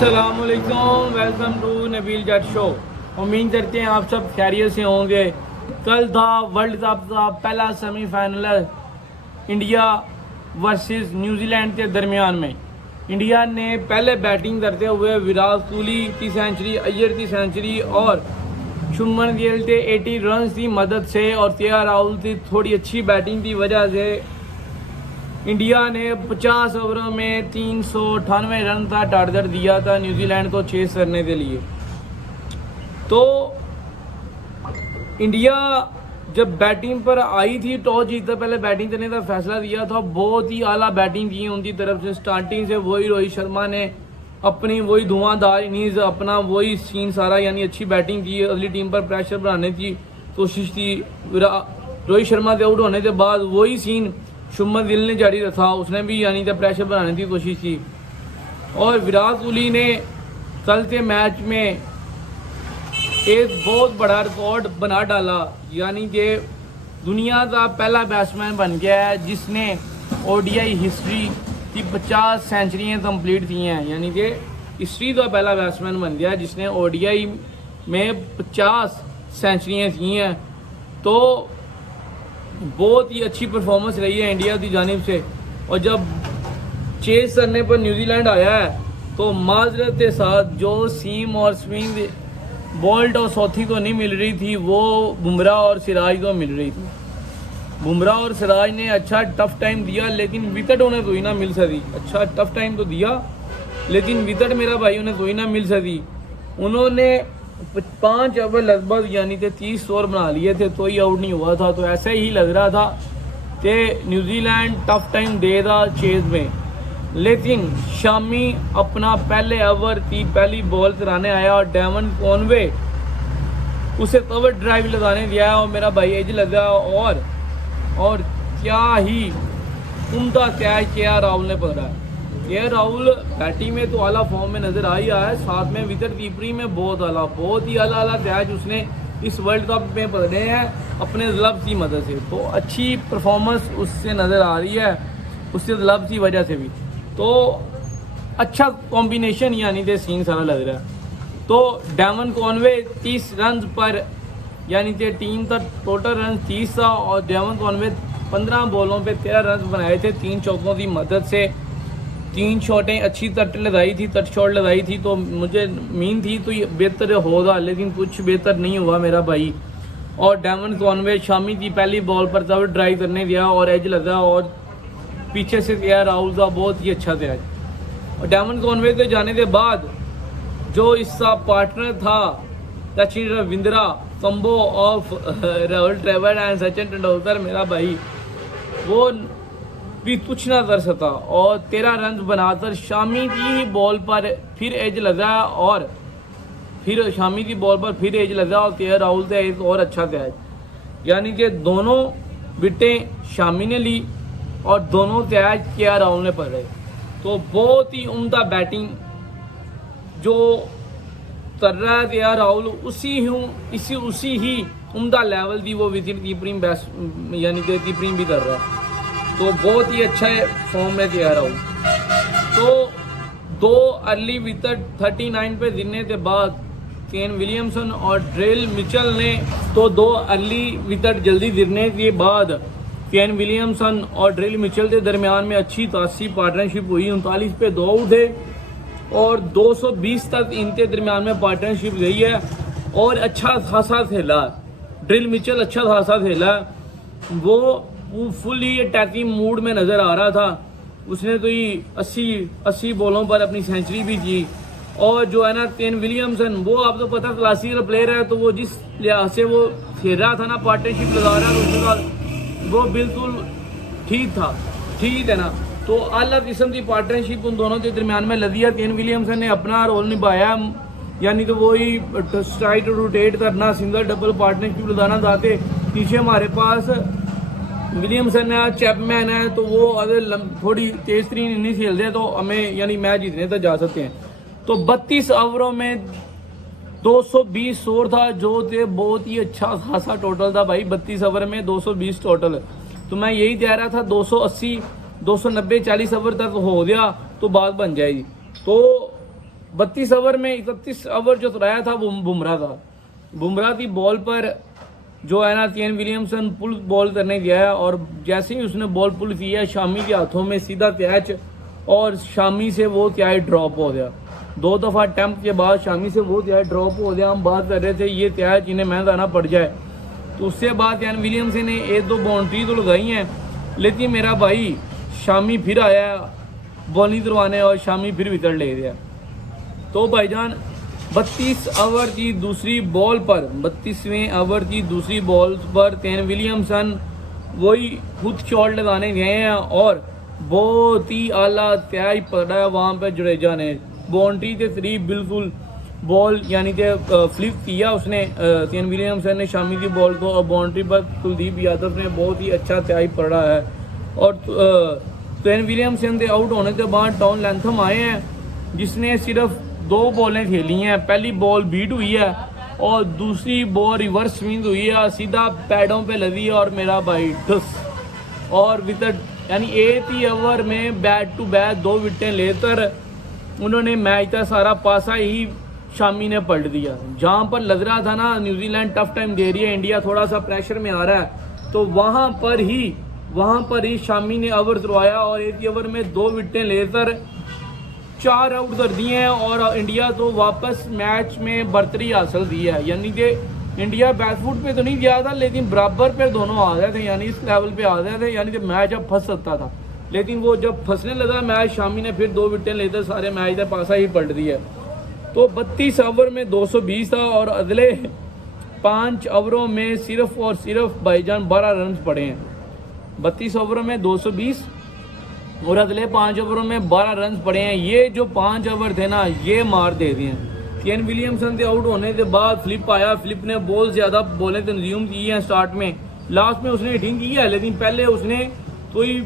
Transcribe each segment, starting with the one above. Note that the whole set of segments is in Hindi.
अस्सलामुअलैकुम, welcome to Nabeel Jatt show. उम्मीद करते हैं आप सब खैरियत से होंगे। कल था वर्ल्ड कप का पहला सेमीफाइनल इंडिया वर्सेस न्यूजीलैंड के दरमियान में। इंडिया ने पहले बैटिंग करते हुए विराट कोहली की सेंचुरी, अय्यर की सेंचुरी और शुभमन गिल के 80 रन की मदद से और के राहुल की थोड़ी अच्छी बैटिंग की वजह से इंडिया ने 50 ओवरों में 398 रन का टारगेट दिया था न्यूजीलैंड को चेस करने के लिए। तो इंडिया जब बैटिंग पर आई थी, टॉस जीतकर पहले बैटिंग करने का फैसला दिया था। बहुत ही आला बैटिंग की उनकी तरफ से। स्टार्टिंग से वही रोहित शर्मा ने अपनी वही धुआंधार इनिंग्स, अपना वही सीन सारा, यानी अच्छी बैटिंग की। अगली टीम पर प्रेशर बनाने की कोशिश की। रोहित शर्मा के आउट होने के बाद वही सीन शुभमन गिल ने जारी रखा, उसने भी यानी कि प्रेशर बनाने की कोशिश की। और विराट कोहली ने कल के मैच में एक बहुत बड़ा रिकॉर्ड बना डाला, यानी कि दुनिया का पहला बैट्समैन बन गया है जिसने ओडीआई हिस्ट्री की 50 सेंचुरियाँ कंप्लीट की हैं। यानी कि हिस्ट्री का पहला बैट्समैन बन गया है जिसने ओडीआई में 50 सेंचुरियाँ की हैं। तो बहुत ही अच्छी परफॉर्मेंस रही है इंडिया की जानिब से। और जब चेस करने पर न्यूजीलैंड आया है तो माजरत के साथ जो सीम और स्विंग बोल्ट और सौथी को नहीं मिल रही थी, वो बुमराह और सिराज को मिल रही थी। बुमराह और सिराज ने अच्छा टफ टाइम दिया, लेकिन विकेट उन्हें कोई ना मिल सकी। अच्छा टफ टाइम तो दिया, लेकिन विकेट मेरा भाई उन्हें कोई ना मिल सकी। उन्होंने 5 ओवर लगभग यानी कि 30 ओवर बना लिए थे तो ही आउट नहीं हुआ था। तो ऐसा ही लग रहा था कि न्यूजीलैंड टफ टाइम देगा चेज में। लेकिन शामी अपना पहले ओवर की पहली बॉल कराने आया और डेवन कॉनवे उसे कवर ड्राइव लगाने दिया और मेरा भाई एज लगा। और क्या ही उम्दा कैच के राहुल ने पकड़ा है। के राहुल बैटिंग में तो आला फॉर्म में नज़र आ ही रहा है, साथ में विकेट कीपरिंग में बहुत ही आला कैच उसने इस वर्ल्ड कप में पकड़े हैं अपने ग्लव्स की मदद से। तो अच्छी परफॉर्मेंस उससे नज़र आ रही है, उससे ग्लव्स की वजह से भी। तो अच्छा कॉम्बिनेशन यानी कि सीन सारा लग रहा है। तो डेवन कॉनवे 30 रन पर, यानी कि टीम का टोटल रन 30 था और डेवन कॉनवे 15 बॉलों पे 13 रन बनाए थे 3 चौकों की मदद से। 3 शॉटें अच्छी तट शॉट लगाई थी। तो मुझे उम्मीद थी तो ये बेहतर होगा, लेकिन कुछ बेहतर नहीं हुआ मेरा भाई। और डेवन कॉनवे शामी की पहली बॉल पर कवर ड्राइव करने दिया और एज लगा और पीछे से के राहुल का बहुत ही अच्छा था। और डेवन कॉनवे के जाने के बाद जो इसका पार्टनर था Sachin Ravindra, combo of Rahul Trevor and Sachin Tendulkar, मेरा भाई वो भी कुछ ना कर सका और 13 रन बनाकर शामी की बॉल पर फिर एज लगा और फिर शामी की बॉल पर फिर एज लगा और के राहुल से एक और अच्छा कैच। यानी कि दोनों विकेटें शामी ने ली और दोनों कैच के राहुल ने पकड़े। तो बहुत ही उम्दा बैटिंग जो कर रहा है के राहुल, उसी ही उम्दा लेवल की वो विकेट कीपरिंग यानी कि कीपरिंग भी कर रहा है। तो बहुत ही अच्छा फॉर्म में तैयार राहुल। तो 2 अर्ली विकेट 39 पे गिरने के बाद केन विलियमसन और ड्रेल मिचेल ने, तो 2 अर्ली विकेट जल्दी गिरने के बाद केन विलियमसन और ड्रेल मिचेल के दरमियान में अच्छी तासी पार्टनरशिप हुई। 39 पे 2 आउट है और 220 तक इनके दरमियान में पार्टनरशिप गई है और अच्छा खासा खेला। ड्रेल मिचेल अच्छा खासा खेला, वो फुली अटैकिंग मूड में नज़र आ रहा था। उसने तो ये 80 बॉलों पर अपनी सेंचुरी भी की। और जो है ना केन विलियमसन, वो आप तो पता क्लासिकल प्लेयर है, तो वो जिस लिहाज से वो खेल रहा था ना, पार्टनरशिप लगा रहा था उसके साथ, वो बिल्कुल ठीक है ना। तो आला किस्म की पार्टनरशिप उन दोनों के दरमियान में लगी है। केन विलियमसन ने अपना रोल निभाया, यानी कि वही स्ट्राइक रोटेट करना, सिंगल डबल पार्टनरशिप लगाना चाहते। पीछे हमारे पास विलियमसन है, चैपमैन है, तो वो अगर थोड़ी तेज तरीन इनिंग्स खेलते तो हमें यानी मैच जीतने तक जा सकते हैं। तो 32 ओवरों में 220 स्कोर था, जो थे बहुत ही अच्छा खासा टोटल था भाई। 32 ओवर में 220 टोटल। तो मैं यही कह रहा था 280, 290, 40 ओवर तक हो गया तो बात बन जाएगी। तो 32 ओवर में 31 ओवर जो कराया था वो बुमराह था। बुमराह की बॉल पर जो है ना केन विलियमसन पुल बॉल करने गया है और जैसे ही उसने बॉल पुल किया शामी के हाथों में सीधा कैच और शामी से वो कैच ड्रॉप हो गया। 2 दफ़ा अटैम्प्ट के बाद शामी से वो कैच ड्रॉप हो गया। हम बात कर रहे थे ये कैच इन्हें महंगा ना पड़ जाए, तो उससे बाद केन विलियमसन ने 1-2 बाउंड्री तो लगाई हैं, लेकिन मेरा भाई शामी फिर आया बॉलिंग करवाने और शामी फिर विकेट ले गया। तो भाईजान 32 ओवर की दूसरी बॉल पर 32वें ओवर की दूसरी बॉल पर केन विलियमसन वही खुद शॉट लगाने गए हैं और बहुत ही आला त्याग पड़ा है वहाँ पे जडेजा ने। बाउंड्री के करीब बिल्कुल बॉल यानी कि फ्लिप किया उसने केन विलियमसन ने शामी की बॉल को और बाउंड्री पर कुलदीप यादव ने बहुत ही अच्छा त्याग पड़ा है। और केन विलियमसन के आउट होने के बाद टॉम लैथम आए हैं जिसने सिर्फ 2 बॉलें खेली हैं। पहली बॉल बीट हुई है और दूसरी बॉल रिवर्स स्विंग हुई है, सीधा पैडों पे लगी और मेरा भाई ठुस और विकेट, यानी 1 ही ओवर में बैट टू बैट 2 विकेटें लेकर उन्होंने मैच का सारा पासा ही शामी ने पलट दिया। जहाँ पर लग रहा था ना न्यूजीलैंड टफ टाइम दे रही है, इंडिया थोड़ा सा प्रेशर में आ रहा है, तो वहाँ पर ही शामी ने ओवर करवाया और 1 ओवर में 2 विकेटें लेकर 4 आउट कर दिए हैं और इंडिया तो वापस मैच में बर्तरी हासिल दी है। यानी कि इंडिया बैकफुट पे तो नहीं गया था लेकिन बराबर पे दोनों आ गए थे, यानी इस लेवल पे आ गए थे, यानी कि मैच अब फंस सकता था। लेकिन वो जब फंसने लगा मैच शामी ने फिर 2 विकेटें लेकर सारे मैच का पासा ही पलट दिया। तो 32 ओवर में 220 था और अगले 5 ओवरों में सिर्फ और सिर्फ भाईजान 12 रन पड़े हैं। 32 ओवरों में 220 और अगले 5 ओवरों में 12 रन पड़े हैं। ये जो 5 ओवर थे ना ये मार दे दिए हैं। केन विलियमसन के आउट होने के बाद फ्लिप आया, फ्लिप ने बहुत ज़्यादा बॉलें कंज्यूम की हैं स्टार्ट में, लास्ट में उसने हिटिंग की है, लेकिन पहले उसने कोई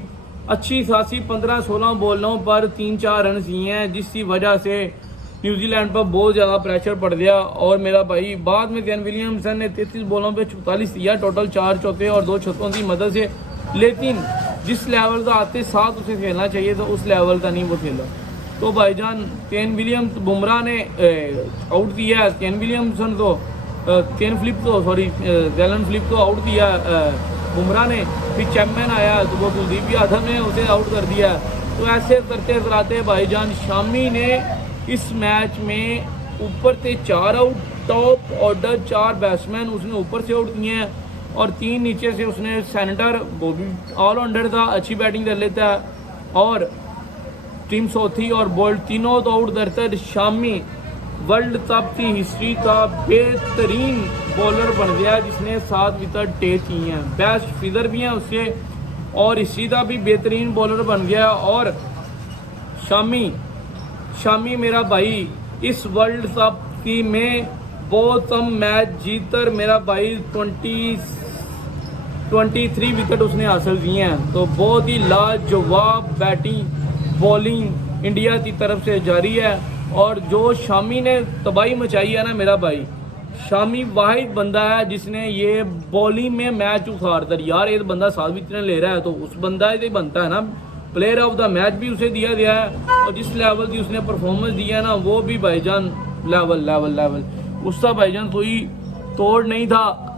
अच्छी खासी 15-16 बॉलों पर 3-4 रन किए हैं, जिसकी वजह से न्यूजीलैंड पर बहुत ज़्यादा प्रेशर पड़ गया। और मेरा भाई बाद में केन विलियमसन ने 33 बॉलों पर 44 दिया, टोटल 4 चौके और 2 छक्कों की मदद से, लेकिन जिस लेवल का आते साथ उसे खेलना चाहिए था उस लेवल का नहीं वो खेला। तो भाईजान केन विलियम्स बुमराह ने आउट दिया है, केन विलियमसन तो केन फ्लिप तो सॉरी गैलन फ्लिप तो आउट दिया बुमराह ने, फिर चैम्पियन आया तो वो कुलदीप यादव ने उसे आउट कर दिया। तो ऐसे करते कराते भाईजान शामी ने इस मैच में ऊपर से 4 आउट, टॉप ऑर्डर 4 बैट्समैन उसने ऊपर से आउट किए हैं और 3 नीचे से उसने सेनेटर, वो भी ऑलराउंडर था, अच्छी बैटिंग कर लेता है, और टीम चौथी और बोल्ट तीनों तो आउट करते। शामी वर्ल्ड कप की हिस्ट्री का बेहतरीन बॉलर बन गया जिसने 7 विकेट टेक किए हैं, बेस्ट फिगर भी हैं उससे, और हिस्ट्री का भी बेहतरीन बॉलर बन गया। और शामी मेरा भाई इस वर्ल्ड कप की में बहुत कम मैच जीतकर मेरा भाई 23 विकेट उसने हासिल किए हैं। तो बहुत ही लाजवाब बैटिंग बॉलिंग इंडिया की तरफ से जारी है। और जो शामी ने तबाही मचाई है ना मेरा भाई, शामी वाहिद बंदा है जिसने ये बॉलिंग में मैच उखाड़ कर, यार एक बंदा 7 विकेट ले रहा है तो उस बंदा से बनता है ना, प्लेयर ऑफ द मैच भी उसे दिया गया है। और जिस लेवल की उसने परफॉर्मेंस दिया है ना वो भी भाईजान लेवल उसका भाईजान कोई तोड़ नहीं था।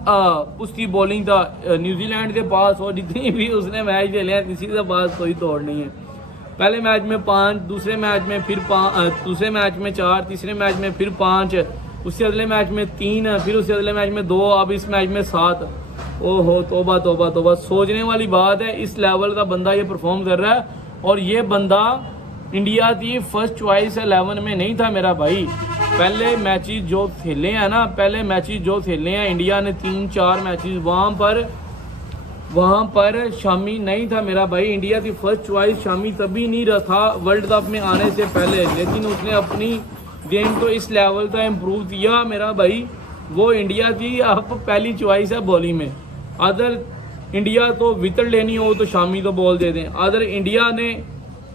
उसकी बॉलिंग था न्यूजीलैंड के पास, और जितनी भी उसने मैच खेले हैं किसी के पास कोई तोड़ नहीं है। पहले मैच में 5, दूसरे मैच में फिर 5, दूसरे मैच में 4, तीसरे मैच में फिर 5, उससे अगले मैच में 3, फिर उससे अगले मैच में 2, अब इस मैच में 7। ओहो तोबा, सोचने वाली बात है। इस लेवल का बंदा ये परफॉर्म कर रहा है और ये बंदा इंडिया की फर्स्ट चॉइस 11 में नहीं था मेरा भाई। पहले मैचेस जो खेले हैं इंडिया ने 3-4 मैचेस, वहाँ पर शामी नहीं था मेरा भाई। इंडिया की फर्स्ट चॉइस शामी तभी नहीं रहा था वर्ल्ड कप में आने से पहले, लेकिन उसने अपनी गेम को इस लेवल का इम्प्रूव किया मेरा भाई। वो इंडिया की अब पहली चॉइस है बॉलिंग में। अगर इंडिया तो विकेट लेनी हो तो शामी तो बॉल दे दें, अगर इंडिया ने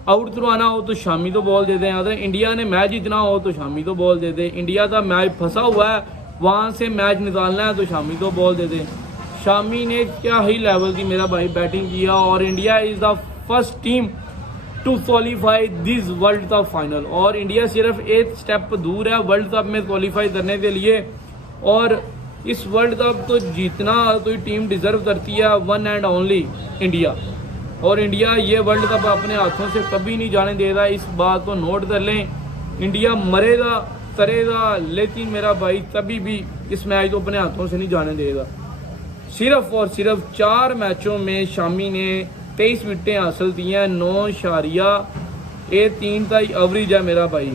आउट करवाना हो तो शामी तो बॉल दे दें, अगर इंडिया ने मैच जीतना हो तो शामी तो बॉल दे दें, इंडिया का मैच फंसा हुआ है वहाँ से मैच निकालना है तो शामी तो बॉल दे दें। शामी ने क्या ही लेवल की मेरा भाई बैटिंग किया और India is the first team to qualify this world cup final. और इंडिया सिर्फ एक स्टेप दूर है वर्ल्ड कप में क्वालिफाई करने के लिए। और इस वर्ल्ड कप तो जीतना कोई टीम डिजर्व करती है, वन एंड ओनली इंडिया। और इंडिया ये वर्ल्ड कप अपने हाथों से कभी नहीं जाने दे रहा, इस बात को नोट कर लें। इंडिया मरेगा करेगा, लेकिन मेरा भाई कभी भी इस मैच को अपने हाथों से नहीं जाने देगा। सिर्फ और सिर्फ 4 मैचों में शामी ने 23 विकेटें हासिल की हैं, 9.3 का एवरेज है मेरा भाई।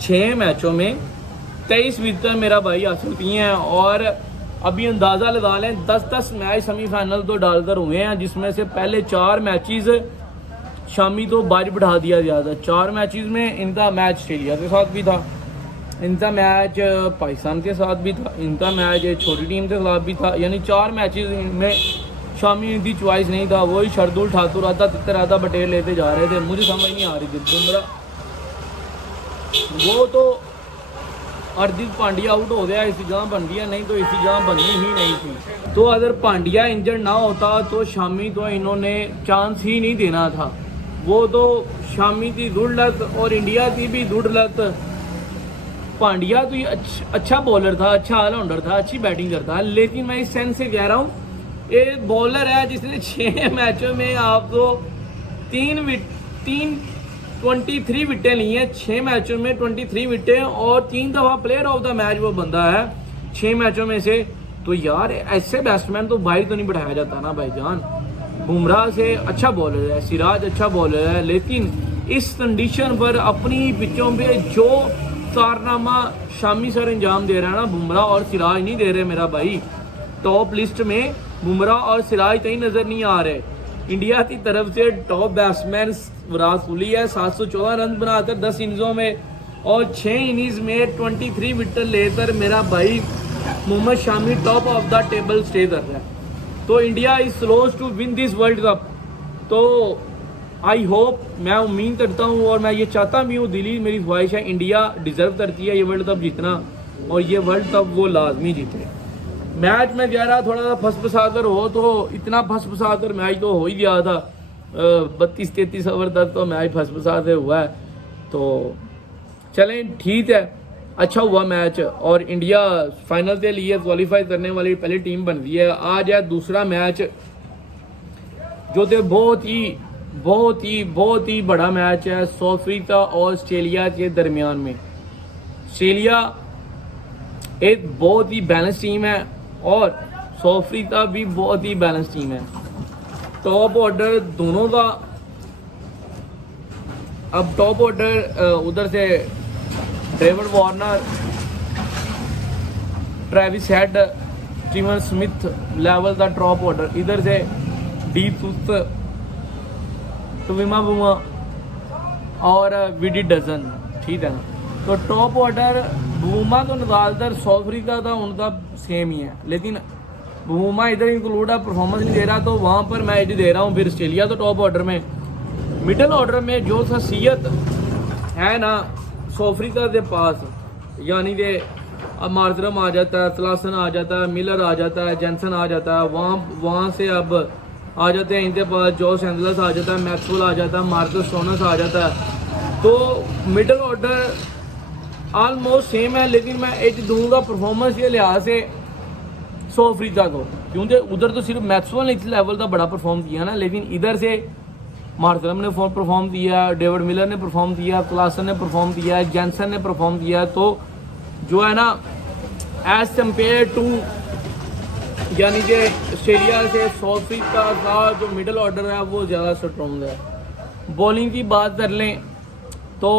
6 मैचों में 23 विकेटें मेरा भाई हासिल की हैं। और अभी अंदाज़ा लगा लें 10-10 मैच सेमीफाइनल तो डालकर हुए हैं, जिसमें से पहले 4 मैचेस शामी तो बाहर बढ़ा दिया गया था। 4 मैचेस में इनका मैच ऑस्ट्रेलिया के साथ भी था, इनका मैच पाकिस्तान के साथ भी था, इनका मैच छोटी टीम के खिलाफ भी था। यानी 4 मैचेस में शामी इनकी चॉइस नहीं था, वही शरदुल ठाकुर आता तितर आता पटेल लेते जा रहे थे। मुझे समझ नहीं आ रही थी बुमराह, वो तो हार्दिक पांड्या आउट हो गया, इसी जगह बन गया, नहीं तो इसी जगह बननी ही नहीं थी। तो अगर पांड्या इंजर्ड ना होता तो शामी तो इन्होंने चांस ही नहीं देना था। वो तो शामी की दुर्लत और इंडिया की भी दुर्लत। पांड्या तो ये अच्छा बॉलर था, अच्छा ऑलराउंडर था, अच्छी बैटिंग करता है, लेकिन मैं इस सेंस से कह रहा हूँ एक बॉलर है जिसने 6 मैचों में आपको 23 विकेटें ली हैं। 6 मैचों में 23 विकेटें और 3 दफ़ा प्लेयर ऑफ द मैच वो बंदा है 6 मैचों में से। तो यार ऐसे बैट्समैन तो बाहर तो नहीं बढ़ाया जाता ना भाईजान। बुमराह से अच्छा बॉलर है, सिराज अच्छा बॉलर है, लेकिन इस कंडीशन पर अपनी पिचों पे जो कारनामा शामी सर अंजाम दे रहा है ना, बुमराह और सिराज नहीं दे रहे मेरा भाई। टॉप लिस्ट में बुमराह और सिराज कहीं नज़र नहीं आ रहे। इंडिया की तरफ से टॉप बैट्समैन विराट कोहली है, 714 रन बनाकर 10 इनिंग्सों में, और 6 इनिंग्स में 23 विकेट लेकर मेरा भाई Mohammed Shami top of the table stay कर रहा है। तो India is close to win this world cup. तो आई होप, मैं उम्मीद करता हूँ और मैं ये चाहता भी हूँ, दिली मेरी ख्वाहिश है, इंडिया डिजर्व करती है ये वर्ल्ड कप जीतना, और ये वर्ल्ड कप वो लाजमी जीते। मैच में कह रहा थोड़ा सा फंस फंसा कर हो, तो इतना फंस फंसा कर मैच तो हो ही गया था। 32-33 ओवर तक तो मैच फंस फंसा से हुआ है। तो चलें ठीक है, अच्छा हुआ मैच, और इंडिया फाइनल के लिए क्वालिफाई करने वाली पहली टीम बन गई है। आज है दूसरा मैच, जो तो बहुत ही बड़ा मैच है साउथ अफ्रीका और ऑस्ट्रेलिया के दरमियान में। ऑस्ट्रेलिया एक बहुत ही बैलेंस टीम है और साउथ अफ्रीका भी बहुत ही बैलेंस टीम है। टॉप ऑर्डर दोनों का, अब टॉप ऑर्डर उधर से David Warner, Travis head, Steven Smith level का टॉप ऑर्डर, इधर से डी सुस्त, टविमा बुमा और विडी डजन, ठीक है ना। तो टॉप ऑर्डर बुमा तो निकालकर साउथ अफ्रीका का उनका सेम ही है, लेकिन बुमा इधर इंक्लूड है, परफॉर्मेंस नहीं दे रहा, तो वहाँ पर मैं एज दे रहा हूँ फिर ऑस्ट्रेलिया। तो टॉप ऑर्डर में, मिडल ऑर्डर में जो शख्सियत है ना साउथ अफ्रीका के पास, यानी कि अब मार्जरम आ जाता है, तलासन आ जाता है, मिलर आ जाता है, जेंसन आ जाता है, वहाँ से अब आ जाते हैं इनके पास जॉस एंजलस आ जाता है, मैक्सवेल आ जाता है, मार्कस स्टोनस आ जाता है। तो मिडल ऑर्डर ऑलमोस्ट सेम है, लेकिन मैं एज दूंगा परफॉर्मेंस के लिहाज से साउथ अफ्रीका को, क्योंकि उधर तो सिर्फ मैक्सवेल ने इस लेवल का बड़ा परफॉर्म किया ना, लेकिन इधर से मार्करम ने परफॉर्म किया, डेविड मिलर ने परफॉर्म किया, क्लासन ने परफॉर्म किया, जेंसन ने परफॉर्म किया। तो जो है ना एज कम्पेयर टू, यानी कि ऑस्ट्रेलिया से साउथ अफ्रीका का जो मिडल ऑर्डर है वो ज़्यादा स्ट्रॉन्ग है। बॉलिंग की बात कर लें तो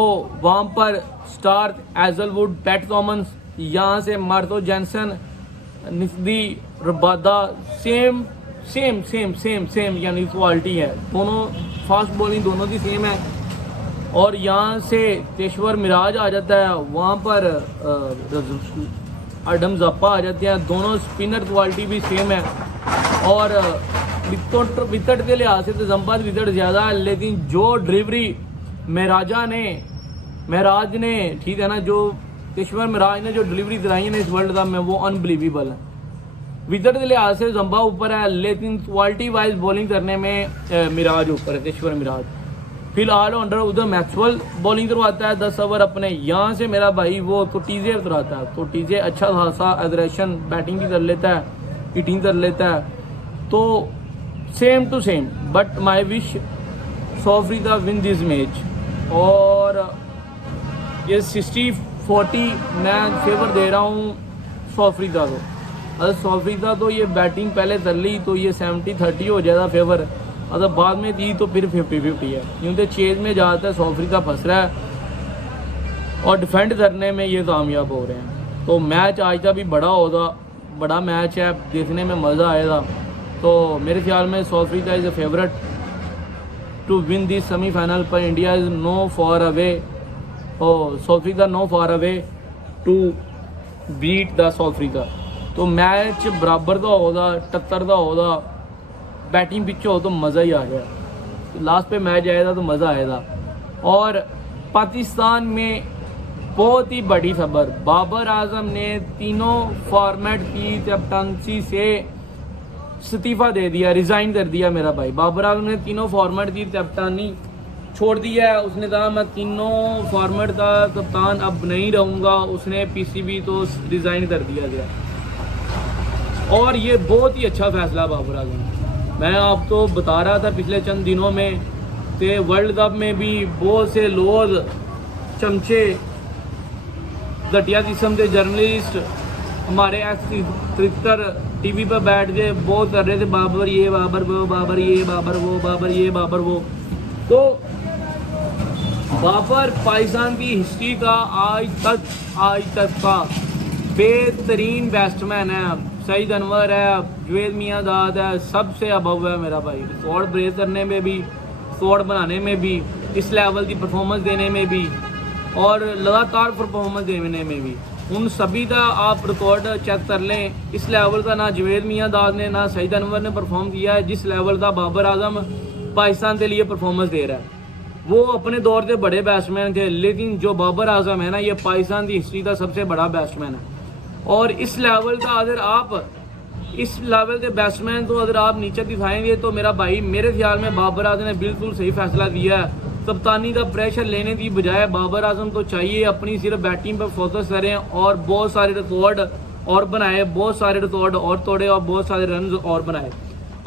वहाँ पर स्टार्क, एजलवुड, पैट कॉमन्स, यहाँ से मार्को जेंसन, निस्दी, रबादा, सेम यानी क्वालिटी है, दोनों फास्ट बॉलिंग दोनों की सेम है। और यहाँ से पेशवर मिराज आ जाता है, वहाँ पर एडम ज़प्पा आ जाते हैं, दोनों स्पिनर क्वालिटी भी सेम है। और विकेट के लिहाज से तो जम्पात विकेट ज़्यादा है, लेकिन जो डिलीवरी महराज ने ठीक है ना, जो पेशवर मिराज ने जो डिलीवरी कराई है ना इस वर्ल्ड कप में, वो अनबिलीवेबल है। विकेट के लिहाज से जंबा ऊपर है, लेकिन क्वालिटी वाइज बॉलिंग करने में मिराज ऊपर है, केशवर मिराज। फिर ऑलराउंडर उधर मैक्सवेल बॉलिंग करवाता है 10 ओवर अपने, यहाँ से मेरा भाई वो तो टीजे उतराता है। तो टीजे अच्छा खासा एग्रेशन बैटिंग भी कर लेता है, हिटिंग कर लेता है। तो same to same, but my wish South Africa win this match. और ये 60-40 मैं फेवर दे रहा हूँ सौफरीदा को। अगर सौफरीदा तो ये बैटिंग पहले कर ली तो ये 70-30 हो जाएगा फेवर, अगर बाद में दी तो फिर 50-50 है, क्योंकि चेज में ज़्यादातर सौफरीदा फंस रहा है और डिफेंड करने में ये कामयाब हो रहे हैं। तो मैच आज का भी बड़ा मैच है, देखने में मज़ा आएगा। तो मेरे ख्याल में South Africa is a favourite to win this semifinal, पर India is no far away, और South Africa no far away to beat the South Africa. तो मैच बराबर का होगा, टक्कर का होगा, बैटिंग पिच हो तो मज़ा ही आ गया। लास्ट पे मैच आएगा तो मज़ा आएगा। और पाकिस्तान में बहुत ही बड़ी खबर, बाबर आजम ने तीनों फॉर्मेट की कैप्टनसी से इस्तीफ़ा दे दिया, रिज़ाइन कर दिया। मेरा भाई बाबर आजम ने तीनों फॉर्मेट की कैप्टनी छोड़ दिया है। उसने कहा मैं तीनों फॉर्मेट का कप्तान अब नहीं रहूँगा, उसने पीसीबी तो रिज़ाइन कर दिया गया। और ये बहुत ही अच्छा फैसला बाबर आजम। मैं आपको बता रहा था पिछले चंद दिनों में कि वर्ल्ड कप में भी बहुत से लोग, चमचे, घटिया किस्म के जर्नलिस्ट, हमारे क्रिकेटर टीवी पर बैठ के बहुत कर रहे थे बाबर ये, बाबर वो, बाबर ये, बाबर वो, बाबर ये, बाबर वो। तो बाबर पाकिस्तान की हिस्ट्री का आज तक का बेहतरीन बैट्समैन है। सईद अनवर है, जुवेद मियांदाद है, सबसे अबव है मेरा भाई। रिकॉर्ड ब्रेक करने में भी, रिकॉर्ड बनाने में भी, इस लेवल की परफॉर्मेंस देने में भी, और लगातार परफॉर्मेंस देने में भी। उन सभी का आप रिकॉर्ड चेक कर लें, इस लेवल का ना जुवेद मियांदाद ने ना सईद अनवर ने परफॉर्म किया है जिस लेवल का बाबर आजम पाकिस्तान के लिए परफॉर्मेंस दे रहा है। वो अपने दौर के बड़े बैट्समैन थे, लेकिन जो बाबर आजम है ना, ये पाकिस्तान की हिस्ट्री का सबसे बड़ा बैट्समैन है। और इस लेवल का अगर आप इस लेवल के बैट्समैन को अगर आप नीचे दिखाएंगे तो मेरा भाई, मेरे ख्याल में बाबर आजम ने बिल्कुल सही फैसला दिया है। कप्तानी का प्रेशर लेने की बजाय बाबर आजम को चाहिए अपनी सिर्फ बैटिंग पर फोकस करें और बहुत सारे रिकॉर्ड और बनाए, बहुत सारे रिकॉर्ड और तोड़े और बहुत सारे रन और बनाए।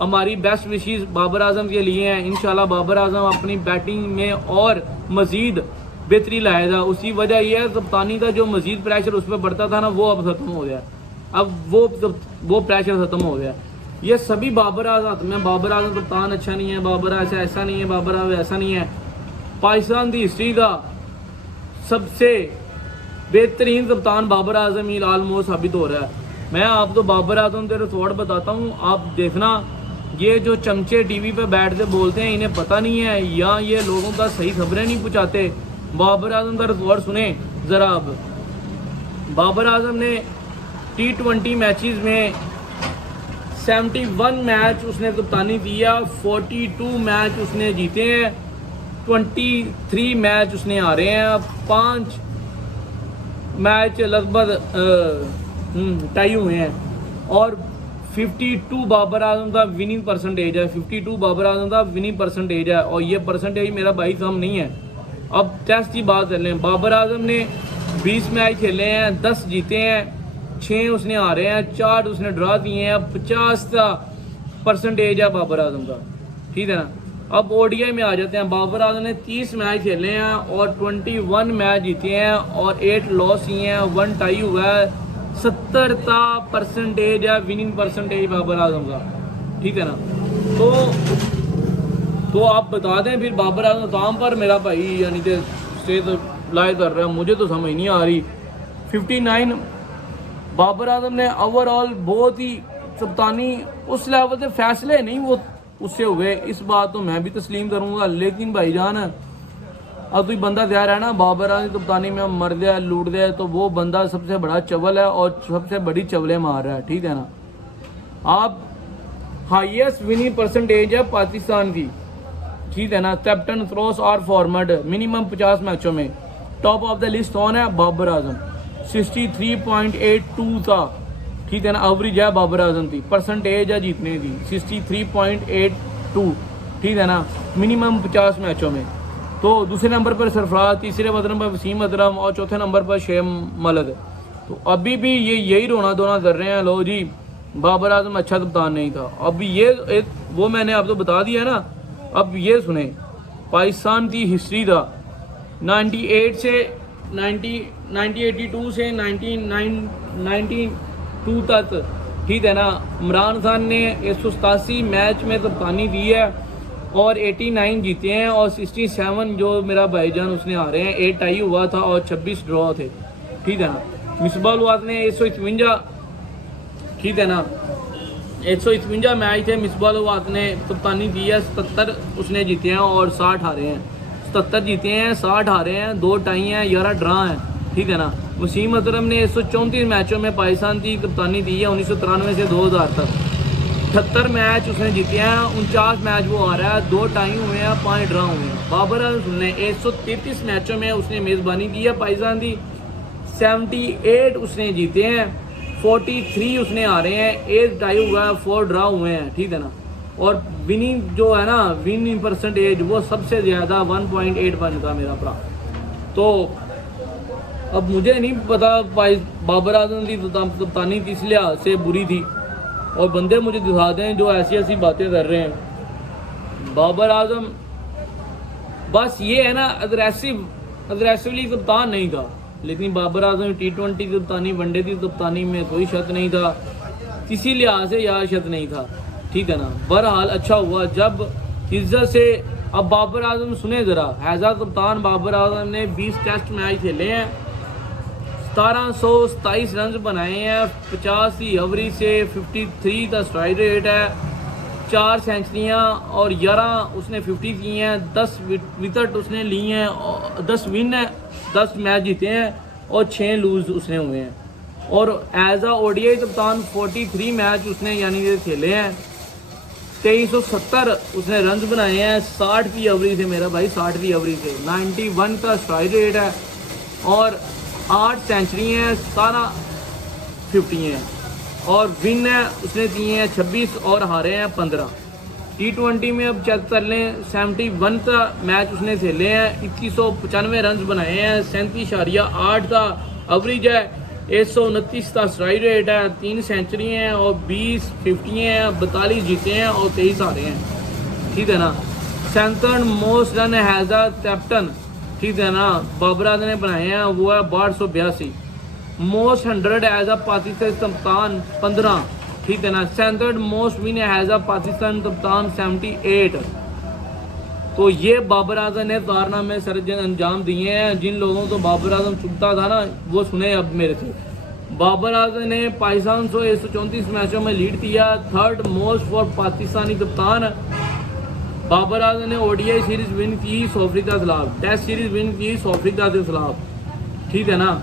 हमारी बेस्ट विशेस बाबर आजम के लिए हैं। इंशाल्लाह बाबर आजम अपनी बैटिंग में और मज़ीद बेहतरी लाएगा। उसी वजह यह है कप्तानी का जो मज़ीद प्रेशर उस पर बढ़ता था ना, वो अब ख़त्म हो गया। अब वो प्रेशर ख़त्म हो गया। ये सभी बाबर आजम में, बाबर आजम कप्तान अच्छा नहीं है, बाबर ऐसा नहीं है, बाबर आजम ऐसा नहीं है, पाकिस्तान की हिस्ट्री का सबसे बेहतरीन कप्तान बाबर आजम ही ऑलमोस्ट साबित हो रहा है। मैं आपको बाबर आजम के रिकॉर्ड बताता हूँ, आप देखना। ये जो चमचे टीवी पे बैठ के बोलते हैं, इन्हें पता नहीं है या ये लोगों का सही खबरें नहीं पहुँचाते। बाबर आजम का रिकॉर्ड सुने ज़रा अब। बाबर आजम ने T20 मैचेस में 71 मैच उसने कप्तानी दिया, 42 मैच उसने जीते हैं, 23 मैच उसने हारे हैं, 5 मैच लगभग टाई हुए हैं, और 52 बाबर आजम का विनिंग परसेंटेज है। 52 बाबर आजम का विनिंग परसेंटेज है, और ये परसेंटेज मेरा भाई कम नहीं है। अब टेस्ट की बात कर लें, बाबर आजम ने 20 मैच खेले हैं, 10 जीते हैं, 6 उसने हारे हैं, 4 उसने ड्रा दिए हैं। 50 का परसेंटेज है बाबर आजम का, ठीक है ना। अब ओडीआई में आ जाते हैं। बाबर आजम ने 30 मैच खेले हैं और 21 मैच जीते हैं और 8 लॉस किए हैं, 1 टाई हुआ है। 70 का परसेंटेज है विनिंग परसेंटेज बाबर आजम का, ठीक है ना। तो आप बता दें फिर बाबर आजम काम पर मेरा भाई यानी कि स्टेज लाए कर रहा है, मुझे तो समझ नहीं आ रही। 59 बाबर आजम ने ओवरऑल बहुत ही कप्तानी उस लेवल से फैसले नहीं वो उससे हुए, इस बात तो मैं भी तस्लीम करूँगा। लेकिन भाईजान अब कोई बंदा तैयार है ना बाबर आजम कप्तानी में मर गया लूट गया, तो वो बंदा सबसे बड़ा चवल है और सबसे बड़ी चवले मार रहा है, ठीक है ना। आप हाईएस्ट विनिंग परसेंटेज है पाकिस्तान की, ठीक है ना। कैप्टन क्रॉस और फॉर्मेट मिनिमम 50 मैचों में टॉप ऑफ द लिस्ट कौन है? बाबर आजम 63.82 था ठीक है ना। एवरेज है बाबर आजम की, परसेंटेज है जीतने की 63.82, ठीक है ना, मिनिमम 50 मैचों में। तो दूसरे नंबर पर सरफराज, तीसरे नंबर पर वसीम अकरम और चौथे नंबर पर शेम मलक। तो अभी भी ये यही रोना धोना कर रहे हैं, लो जी बाबर आजम अच्छा कप्तान नहीं था। अब ये वो मैंने आपको बता दिया ना। अब ये सुने, पाकिस्तान की हिस्ट्री था 98 से 1982 से 1992 तक, ठीक है ना। इमरान खान ने 187 मैच में कप्तानी दी है और 89 जीते हैं और 67 जो मेरा भाईजान उसने हारे हैं, 8 टाई हुआ था और 26 ड्रॉ थे, ठीक है ना। मिसबाह उल हक ने 151, ठीक है ना, 151 मैच थे मिसबाह उल हक ने कप्तानी दी है, 77 उसने जीते हैं और 60 हारे हैं। 77 जीते हैं, 60 हारे हैं, 2 टाई हैं, 11 ड्रा हैं, ठीक है ना। वसीम अकरम ने 134 मैचों में पाकिस्तान की कप्तानी दी है 1993 से 2000 तक। 78 मैच उसने जीते हैं, 49 मैच वो आ रहा है, 2 टाई हुए हैं, 5 ड्रा हुए हैं। बाबर आजम ने 133 मैचों में उसने मेज़बानी की है पाकिस्तान की, 78 उसने जीते हैं, 43 उसने हारे हैं, 8 टाई हुआ है, 4 ड्रा हुए हैं, ठीक है ना। और विनिंग जो है ना, विनिंग परसेंटेज वो सबसे ज़्यादा 1.81 था मेरा भरा। तो अब मुझे नहीं पता बाबर आजम की कप्तानी किस लिहाज से बुरी थी, और बंदे मुझे दिखा दें जो ऐसी ऐसी बातें कर रहे हैं। बाबर आजम बस ये है ना, अग्रेसिवली कप्तान नहीं था, लेकिन बाबर आजम T20 की कप्तानी, वनडे की कप्तानी में कोई शक नहीं था, किसी लिहाज से यार शक नहीं था, ठीक है ना। बहरहाल अच्छा हुआ जब इज्जत से। अब बाबर आजम सुने ज़रा, हैजा कप्तान बाबर आजम ने 20 टेस्ट मैच खेले हैं, 1727 रन बनाए हैं, 50 की एवरेज से, 53 का स्ट्राइक रेट है, 4 सेंचुरियाँ और 11 उसने 50 की हैं, 10 विकेट उसने लिए हैं, 10 विन है, 10 मैच जीते हैं और 6 लूज उसने हुए हैं। और एज आ ODI कप्तान 43 मैच उसने यानी कि खेले हैं, 2370 उसने रन बनाए हैं, 60 की एवरेज है मेरा भाई, 60 की एवरेज है, 91 का स्ट्राइक रेट है और 8 सेंचुरी हैं, 17 50 हैं और विन है उसने दिए हैं 26 और हारे हैं 15। T20 में अब चेक कर लें, 71 का मैच उसने खेले हैं, 2195 रन बनाए हैं, 37.8 का एवरेज है, 129 का स्ट्राइक रेट है, 3 सेंचुरी हैं और 20 50 हैं, 42 जीते हैं और 23 हारे हैं, ठीक है ना। 7 most run has a captain, ठीक है ना, बाबर आजम ने बनाए हैं, वो है 1282। मोस्ट 100 एज अ पाकिस्तान कप्तान 15, ठीक है ना। 7 most win as a Pakistan कप्तान 78। तो ये बाबर आजम ने कारनामे सर अंजाम दिए हैं। जिन लोगों को बाबर आजम चुभता था ना, वो सुने अब मेरे से। बाबर आजम ने पाकिस्तान को 134 मैचों में लीड किया, 3rd मोस्ट फॉर पाकिस्तानी कप्तान। बाबर आजम ने ODI सीरीज विन की साउथ अफ्रीका के खिलाफ, टेस्ट सीरीज विन की साउथ अफ्रीका के खिलाफ, ठीक है ना।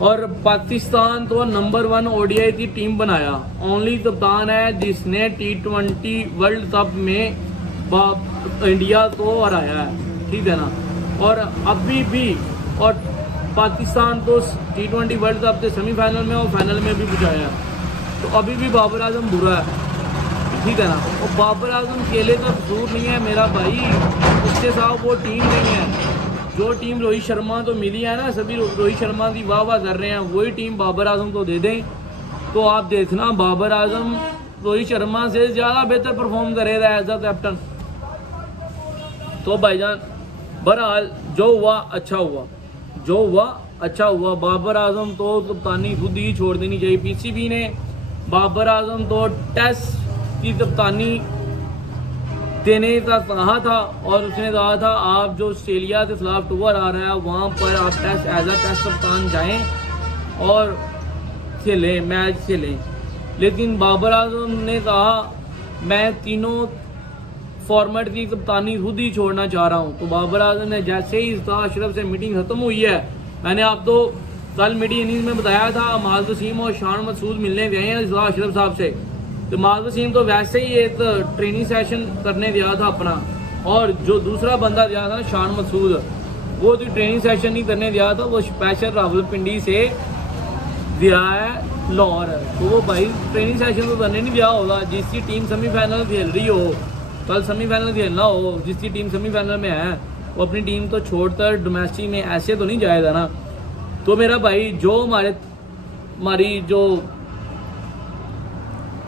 और पाकिस्तान तो नंबर 1 ODI की टीम बनाया, ओनली कप्तान है जिसने T20 वर्ल्ड कप में इंडिया को हराया है, ठीक है ना। और अभी भी, और पाकिस्तान तो T20 वर्ल्ड कप के सेमीफाइनल में और फाइनल में भी पहुंचाया है। तो अभी भी बाबर आजम बुरा है, ठीक है ना। और बाबर आजम अकेले का कसूर नहीं है मेरा भाई, उसके साथ वो टीम नहीं है। जो टीम रोहित शर्मा तो मिली है ना, सभी रोहित शर्मा की वाह वाह कर रहे हैं, वही टीम बाबर आजम को दे दें तो आप देखना बाबर आजम रोहित शर्मा से ज़्यादा बेहतर परफॉर्म करेगा एज अ कैप्टन। तो भाईजान बहरहाल जो हुआ अच्छा हुआ, जो हुआ अच्छा हुआ। बाबर आजम तो कप्तानी खुद ही छोड़ देनी चाहिए। PCB ने बाबर आजम तो टेस्ट की कप्तानी देने का कहा था और उसने कहा था आप जो ऑस्ट्रेलिया के खिलाफ टूर आ रहा है वहाँ पर आप टेस्ट एज अ टेस्ट कप्तान जाएं और खेलें, मैच खेलें। लेकिन बाबर आजम ने कहा मैं तीनों फॉर्मेट की कप्तानी खुद ही छोड़ना चाह रहा हूँ। तो बाबर आजम ने जैसे ही इस्ताद अशरफ से मीटिंग ख़त्म हुई है, मैंने आपको कल मीडिया इनिंग्स में बताया था माज वसीम और शान मसूद मिलने गए हैं इस्ताद अशरफ साहब से। तो माज वसीम तो वैसे ही एक ट्रेनिंग सेशन करने दिया था अपना, और जो दूसरा बंदा दिया था शान मसूद, वो तो ट्रेनिंग सेशन नहीं करने दिया था, वो स्पेशल रावलपिंडी से दिया है लाहौर है, तो वो भाई ट्रेनिंग सेशन तो करने नहीं दिया होगा। जिसकी टीम सेमीफाइनल खेल रही हो, कल सेमीफाइनल खेलना हो, जिसकी टीम सेमीफाइनल में है वो अपनी टीम तो छोड़कर डोमेस्टिक में ऐसे तो नहीं जाएगा ना। तो मेरा भाई जो हमारी जो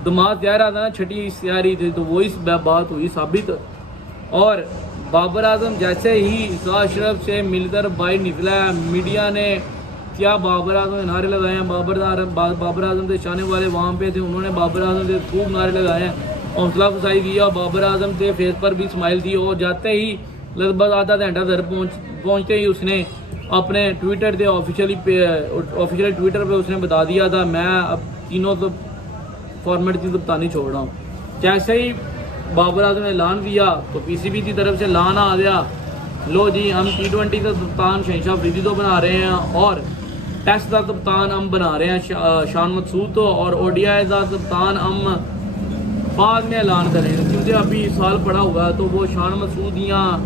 दिमाग तैयार रहा था ना, छठी तैयारी थी, तो वो इस बात हुई साबित। और बाबर आजम जैसे ही अशरफ से मिलकर बाहर निकला, मीडिया ने क्या बाबर आजम के नारे लगाए हैं, बाबर आजम से चाहने वाले वहाँ पे थे, उन्होंने बाबर आजम से खूब नारे लगाए हैं, हौसला अफजाई किया। बाबर आजम के फेस पर भी स्माइल थी। और जाते ही लगभग आधा घंटा घर पहुँचते ही उसने अपने ट्विटर पे ऑफिशियली ट्विटर पे उसने बता दिया था, मैं अब तीनों तो फॉर्मेट की कप्तानी छोड़ रहा हूँ। जैसे ही बाबर आजम ने ऐलान किया तो पीसीबी की तरफ से ऐलान आ गया, लो जी हम T20 का कप्तान शहनशाह अफरीदी तो बना रहे हैं और टेस्ट का कप्तान हम बना रहे हैं शान मकसूद तो, और ODI का कप्तान हम बाद में ऐलान करेंगे, क्योंकि अभी साल पड़ा हुआ है। तो वो शान मकसूद या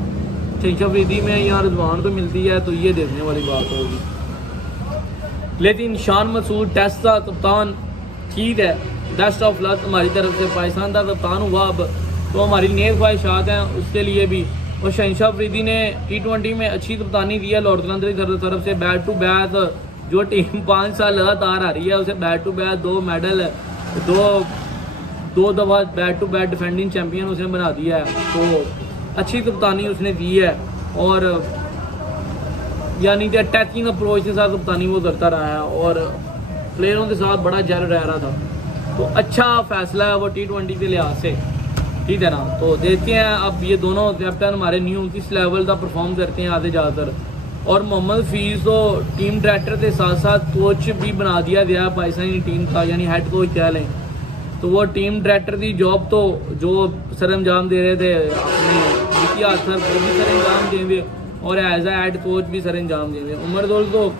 शहनशाह अफरीदी में या रिजवान को मिलती है, तो ये देखने वाली बात होगी। लेकिन शान मकसूद टेस्ट का कप्तान ठीक है, बेस्ट ऑफ लक हमारी तरफ से, पाकिस्तान का कप्तान हुआ अब, तो हमारी नेक ख्वाहिशात हैं उसके लिए भी। और शहनशाह अफरीदी ने T20 में अच्छी कप्तानी दी है लॉर्ड कलंदर की तरफ से। बैक टू बैक जो टीम 5 साल लगातार आ रही है उसे बैक टू बैक 2 मेडल, दो दफ़ा back to back defending champion उसने बना दिया है। तो अच्छी कप्तानी उसने दी है, और यानी कि अटैकिंग अप्रोच के साथ कप्तानी वो करता रहा है और प्लेयरों के साथ बड़ा जल रह रहा था। तो अच्छा फैसला है वो T20 के लिहाज से, ठीक है ना। तो देखते हैं अब ये दोनों कैप्टन हमारे न्यू किस लेवल का परफॉर्म करते हैं आगे जाकर। और मोहम्मद हफीज़ तो टीम डायरेक्टर के साथ साथ कोच भी बना दिया गया पाकिस्तानी टीम का, यानी हेड कोच कह लें। तो वो टीम डायरेक्टर की जॉब तो जो सर अंजाम दे रहे थे अपने विकी आसर वो भी सर अंजाम देंगे, और एज ए हेड कोच भी सर अंजाम देंगे। उमर दोल तो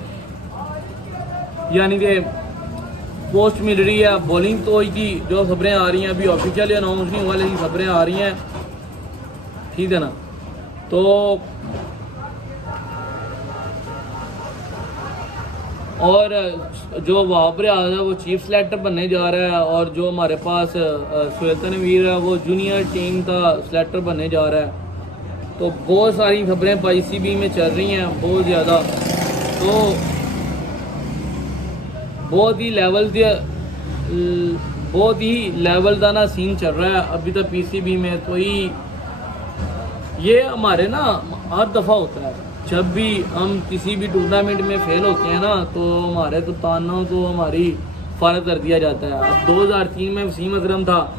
यानी कि पोस्ट मिल रही है बॉलिंग कोच की, जो खबरें आ रही हैं अभी ऑफिशियली अनाउंस नहीं हुआ लेकिन खबरें आ रही हैं, ठीक है ना। तो और जो वाबर आज़म है वो चीफ सेलेक्टर बनने जा रहा है, और जो हमारे पास सुहेल तनवीर है वो जूनियर टीम का सेलेक्टर बनने जा रहा है। तो बहुत सारी खबरें PCB में चल रही हैं बहुत ज़्यादा। तो बहुत ही लेवल का ना सीन चल रहा है अभी तक PCB में। तो ये हमारे ना हर दफ़ा होता है, जब भी हम किसी भी टूर्नामेंट में फेल होते हैं ना, तो हमारे कप्तानों को हमारी फारग कर दिया जाता है। अब 2003 में वसीम अकरम था,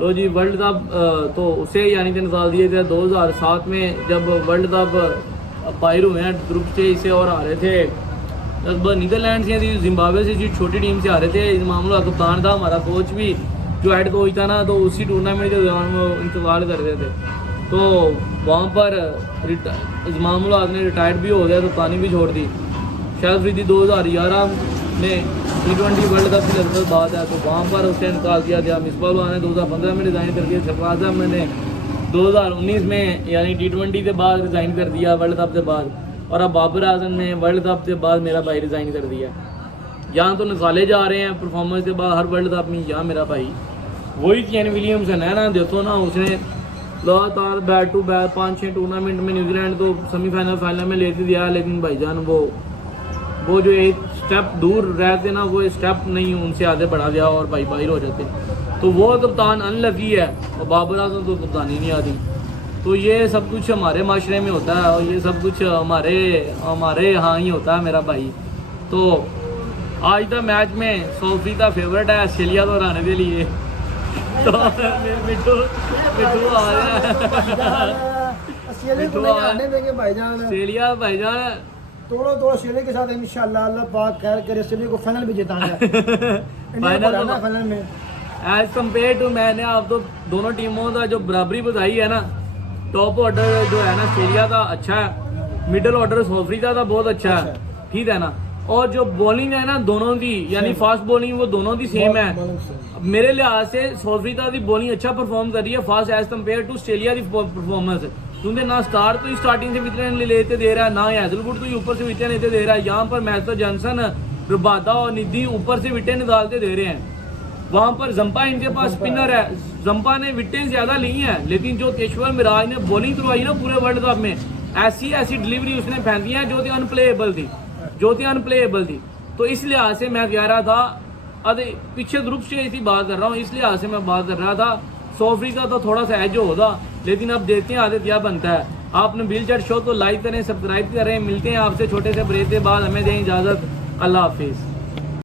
लो जी वर्ल्ड कप तो उसे यानी कि निकाल दिए थे। 2007 में जब वर्ल्ड कप बाहर हुए हैं ग्रुप स्टेज से और आ रहे थे लगभग नीदरलैंड से, जिम्बाब्वे से, जो छोटी टीम से आ रहे थे, इमामुल हक कप्तान था, हमारा कोच भी जो हेड कोच था ना, तो उसी टूर्नामेंट के दौरान वो इंतकाल कर रहे थे। तो वहाँ पर इमामुल हक ने रिटायर्ड भी हो गया, तो कप्तानी भी छोड़ दी। शायद अफरीदी 2011 में T20 वर्ल्ड कप की लगभग बात है, तो वहाँ पर उसे निकाल दिया गया। मिसबाह ने 2015 में रिज़ाइन कर दिया, सरफराज अहमद ने 2019 में यानी T20 के बाद रिज़ाइन कर दिया वर्ल्ड कप के बाद, और अब बाबर आजम ने वर्ल्ड कप के बाद मेरा भाई रिज़ाइन कर दिया। यहाँ तो निकाले जा रहे हैं परफॉर्मेंस के बाद हर वर्ल्ड कप में, यहाँ मेरा भाई वही केन विलियमसन है ना, देखो ना उसने लगातार बैक टू बैक 5-6 टूर्नामेंट में न्यूजीलैंड को सेमीफाइनल फाइनल में लेके दिया, लेकिन भाईजान वो जो एक स्टेप दूर रहते ना, वो स्टेप नहीं उनसे आगे बढ़ा गया और भाई बाहर हो जाते। तो वो कप्तान अनलकी है और बाबर आजम को कप्तानी नहीं आती। तो ये सब कुछ हमारे माशरे में होता है और ये सब कुछ हमारे यहाँ ही होता है मेरा भाई। तो आज का मैच में साउथ अफ्रीका फेवरेट है ऑस्ट्रेलिया को हराने के लिए। तो मिट्टू आ ऑस्ट्रेलिया भाईजान तोड़ो ऑस्ट्रेलिया के साथ इंशाल्लाह अल्लाह पाक खैर करे, ऑस्ट्रेलिया को फाइनल भी जिताना है फाइनल में। एज कम्पेयर टू मैंने आप तो दोनों टीमों का जो बराबरी बताई है ना, टॉप ऑर्डर जो है ना ऑस्ट्रेलिया का अच्छा है, मिडिल ऑर्डर साउथ अफ्रीका का बहुत अच्छा है, ठीक है ना। और जो बॉलिंग है ना दोनों की, यानी फास्ट बॉलिंग वो दोनों की सेम है। मेरे लिहाज से साउथ अफ्रीका की बॉलिंग अच्छा परफॉर्म कर रही है fast as compare to Australia की परफॉर्मेंस, क्योंकि ना स्टार तो स्टार्टिंग से विकेट लेते दे रहा है, ना हैजलवुड तो ऊपर से विकेट लेते दे रहा है। यहाँ पर मैथ्यू जॉनसन रुबादा और निधि ऊपर से विकेट निकालते दे रहे हैं। वहां पर जंपा इनके पास स्पिनर है, जंपा ने विकेट ज्यादा ली हैं, लेकिन जो तेश्वर मिराज ने बॉलिंग करवाई ना पूरे वर्ल्ड कप में, ऐसी डिलीवरी उसने फेंकी है जो थी अनप्लेएबल थी। तो इस लिहाज से मैं कह रहा था, अरे पीछे ग्रुप स्टेज की बात कर रहा हूँ, इस लिहाज से मैं बात कर रहा था। साउथ अफ्रीका तो थोड़ा सा एज होगा, लेकिन अब देखते हैं आगे क्या बनता है। आपने बिल चैट शो को लाइक करें, सब्सक्राइब करें। मिलते हैं आपसे छोटे से ब्रेक के बाद, हमें दें इजाजत। अल्लाह हाफिज।